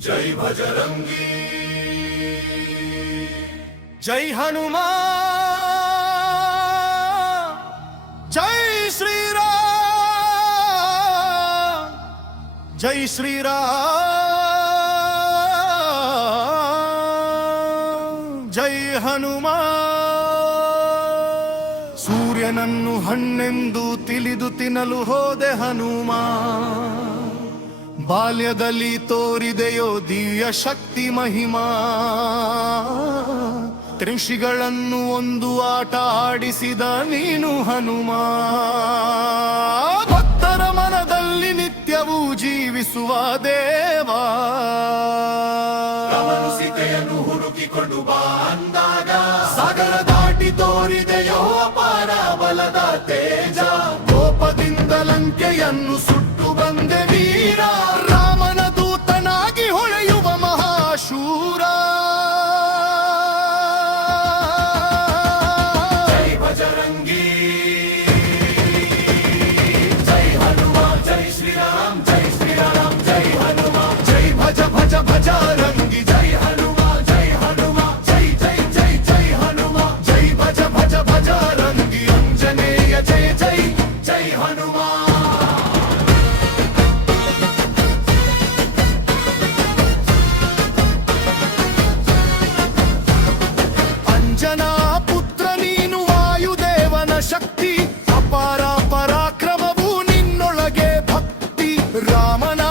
जय भजरंगी जय हनुमान जय श्री राम जय श्री राम जय हनुमान ಸೂರ್ಯನನ್ನು ಹಣ್ಣೆಂದು ತಿಳಿದು ತಿನ್ನಲು ಹೋದೆ ಹನುಮ ಬಾಲ್ಯದಲ್ಲಿ ತೋರಿದೆಯೋ ದಿವ್ಯ ಶಕ್ತಿ ಮಹಿಮಾ ತ್ರಿಷಿಗಳನ್ನು ಒಂದು ಆಟ ಆಡಿಸಿದ ನೀನು ಹನುಮ ಭಕ್ತರ ಮನದಲ್ಲಿ ನಿತ್ಯವೂ ಜೀವಿಸುವ ದೇವಾ ಸೀತೆಯನ್ನು ಹುಡುಕಿಕೊಂಡು ಬಾ ಅಂದಾಗ ಸಾಗರ ದಾಟಿ ತೋರಿದೆಯೋ ಅಪಾರ ಬಲದ ತೇಜ ಕೋಪದಿಂದ ಲಂಕೆಯನ್ನು ಸುಟ್ಟು ಬಂದೆ ವೀರ ರಾಮನ ದೂತನಾಗಿ ಹೊಳೆಯುವ ಮಹಾಶೂರ ಜೈ ಭಜರಂಗಿ ಜೈ ಹನುಮ ಜೈ ಶ್ರೀರಾಮ್ ಜೈ ಶ್ರೀರಾಮ್ ಜೈ ಹನುಮ ಜೈ ಭಜ ಭಜ ಭಜರಂಗಿ ಜೈ ಹನುಮ ಜೈ ಹನುಮ ಜೈ ಜೈ ಜೈ ಜೈ ಹನುಮ ಜೈ ಭಜ ಭಜ ಭಜರಂಗಿ ಅಂಜನೇಯ ಜೈ ಜೈ ಜೈ ಹನುಮ ಅಂಜನಾ ಪುತ್ರ ನೀನು ವಾಯುದೇವನ ಶಕ್ತಿ ಅಪಾರ ಪರಾಕ್ರಮವು ನಿನ್ನೊಳಗೆ ಭಕ್ತಿ ರಾಮನ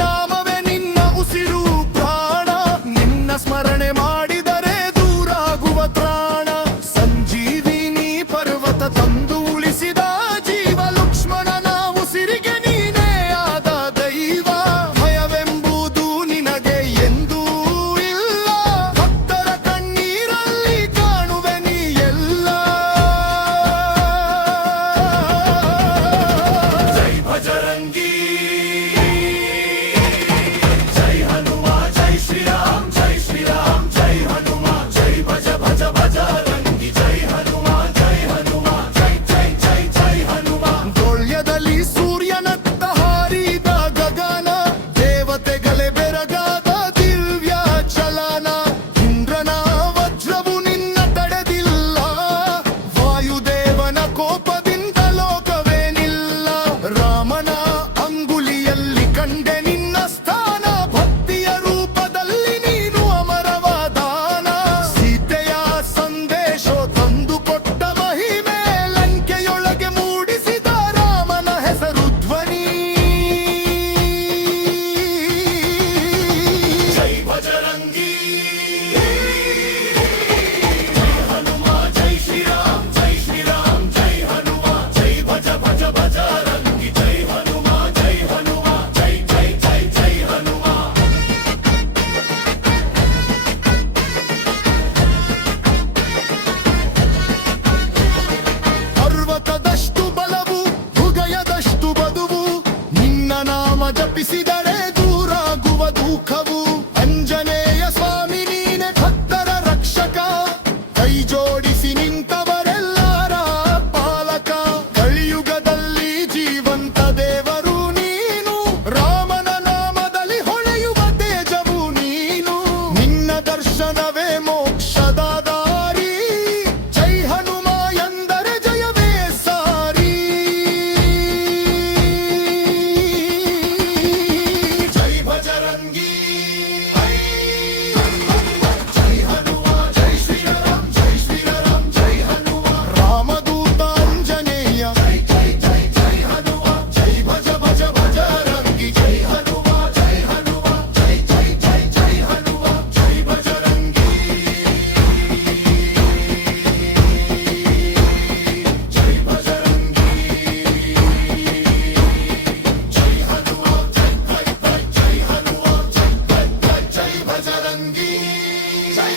ನಾಮವೇ ನಿನ್ನ ಉಸಿರು ಪ್ರಾಣ ನಿನ್ನ ಸ್ಮರಣೆ ಮಾಡಿದರೆ ದೂರಾಗುವ ತ್ರಾಣ ಸಂಜೀವಿನಿ ಪರ್ವತ ತಂದು ಉಳಿಸಿದ ಜೀವ ಲಕ್ಷ್ಮಣನ ಉಸಿರಿಗೆ ನೀನೇ ಆದ ದೈವ ಭಯವೆಂಬುದು ನಿನಗೆ ಎಂದೂ ಇಲ್ಲ ಭಕ್ತರ ಕಣ್ಣೀರಲ್ಲಿ ಕಾಣುವೆ ನೀ ಎಲ್ಲ ಜೈ ಭಜರಂಗಿ ಜೈ ಹನುಮ ಜೈ ಶ್ರೀರಾಮ್ ಜೈ ಶ್ರೀರಾಮ್ ಜೈ ಹನುಮ ಜೈ ಭಜ ಭಜ ಭಜರಂಗಿ ಜೈ ಹನುಮ ಜೈ ಹನುಮ ಜೈ ಜೈ ಜೈ ಜೈ ಹನುಮ ದೊಳ್ಯದಲ್ಲಿ ಸೂರ್ಯನತ್ತ ಹಾರಿದ ಗಗನ ದೇವತೆಗಳೇ ಬೆರಗಾದ ದಿವ್ಯ ಚಲನ ಇಂದ್ರನ ವಜ್ರವು ನಿನ್ನ ತಡೆದಿಲ್ಲ ವಾಯುದೇವನ ಕೋಪದಿಂದ ಲೋಕವೇನಿಲ್ಲ ರಾಮನ ಅಂಗುಲಿಯಲ್ಲಿ ಕಂಡೆ ನಿನ್ನ ಸ್ಥಾನ ಭಕ್ತಿಯ ರೂಪದಲ್ಲಿ ನೀನು ಅಮರವಾದಾನ ಸೀತೆಯ ಸಂದೇಶ ತಂದುಕೊಟ್ಟ ಮಹಿಮೆ ಲಂಕೆಯೊಳಗೆ ಮೂಡಿಸಿದ ರಾಮನ ಹೆಸರು ಧ್ವನಿ ಜೈ ಭಜರಂಗಿ ಜೈ ಹನುಮ ಜೈ ಶ್ರೀರಾಮ್ ಜೈ ಶ್ರೀರಾಮ್ ಜೈ ಹನುಮ ಜೈ ಭಜ ಭಜ ಭಜರಂಗಿ ಜೈ ಹನುಮ ಜೈ ಹನುಮ ಜೈ ಜೈ ಜೈ ಜೈ ಹನುಮ ಪರ್ವತದಷ್ಟು ಬಲವು ಹೃದಯದಷ್ಟು ಬದುವು ನಿನ್ನ ನಾಮ ಜಪಿಸಿದರೆ ದೂರಾಗುವ ದುಃಖವು ಅಂಜನೇಯ ಸ್ವಾಮಿ ನೀನೆ ಭಕ್ತರ ರಕ್ಷಕ ಕೈ ಜೋಡಿಸಿ ನಿಂತವರೆಲ್ಲರ ಪಾಲಕ ಕಲಿಯುಗದಲ್ಲಿ ಜೀವಂತ ದೇವರು ನೀನು ರಾಮನ ನಾಮದಲ್ಲಿ ಹೊಳೆಯುವ ತೇಜವು ನೀನು ನಿನ್ನ ದರ್ಶನವೇ ಮೋಕ್ಷದ ದಾರಿ ಜೈ ಹನುಮ ಎಂದರೆ ಜಯವೇ ಸಾರಿ ಜೈ ಭಜರಂಗಿ ಜೈ ಹನುಮ ಜೈ ಶ್ರೀರಾಮ್ ಜೈ ಶ್ರೀರಾಮ್ ಜೈ ಹನುಮ ರಾಮದೂತ ಅಂಜನೇಯ ಜೈ ಜೈ ಜೈ ಜೈ ಹನುಮ ಜೈ ಭಜ ಭಜ ಭಜರಂಗಿ ಜೈ ಹನುಮ ಜೈ ಹನುಮ ಜೈ ಜೈ ಜೈ ಜೈ ಹನುಮ ಜೈ ಭಜರಂಗಿ ಜೈ ಭಜರಂಗಿ ಜೈ ಹನುಮ ಜೈ ಜೈ ಜೈ ಜೈ ಹನುಮ ಜೈ ಜೈ ಜೈ ಜೈ ಭಜರಂಗಿ ಜೈ